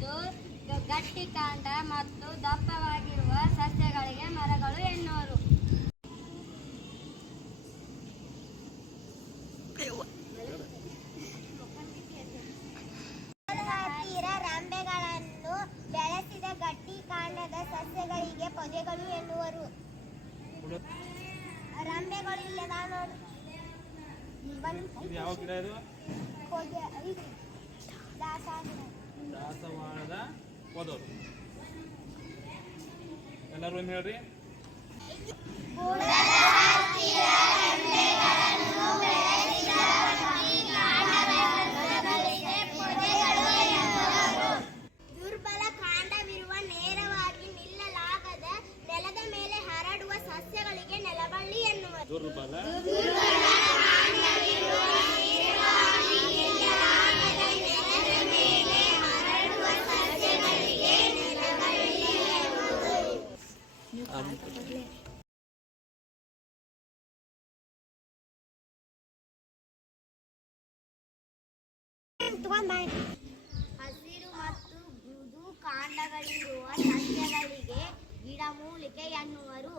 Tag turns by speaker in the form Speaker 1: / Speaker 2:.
Speaker 1: ಗ- ಗಟ್ಟಿ ಕಾಂಡ ಮತ್ತು ದಪ್ಪವಾಗಿರುವ ಸಸ್ಯಗಳಿಗೆ ಮರಗಳು ಎನ್ನುವರು
Speaker 2: ರಂಬೆಗಳನ್ನು ಬೆಳೆಸಿದ ಗಟ್ಟಿ ಕಾಂಡದ ಸಸ್ಯಗಳಿಗೆ ಪೊದೆಗಳು ಎನ್ನುವರು. ರಂಬೆಗಳು ಇಲ್ಲದ ನೋಡು
Speaker 3: ಪೋದೋರು ಎಲ್ಲರೂ ಏನು ಹೇಳ್ರಿ
Speaker 2: ದುರ್ಬಲ ಕಾಂಡವಿರುವ ನೇರವಾಗಿ ನಿಲ್ಲಲಾಗದ ನೆಲದ ಮೇಲೆ ಹರಡುವ ಸಸ್ಯಗಳಿಗೆ ನೆಲಬಳ್ಳಿ ಎನ್ನುವರು.
Speaker 3: ದುರ್ಬಲ
Speaker 2: ಹಸಿರು ಮತ್ತು ಮೃದು ಕಾಂಡಗಳಿರುವ ಸಸ್ಯಗಳಿಗೆ ಗಿಡಮೂಲಿಕೆ ಎನ್ನುವರು.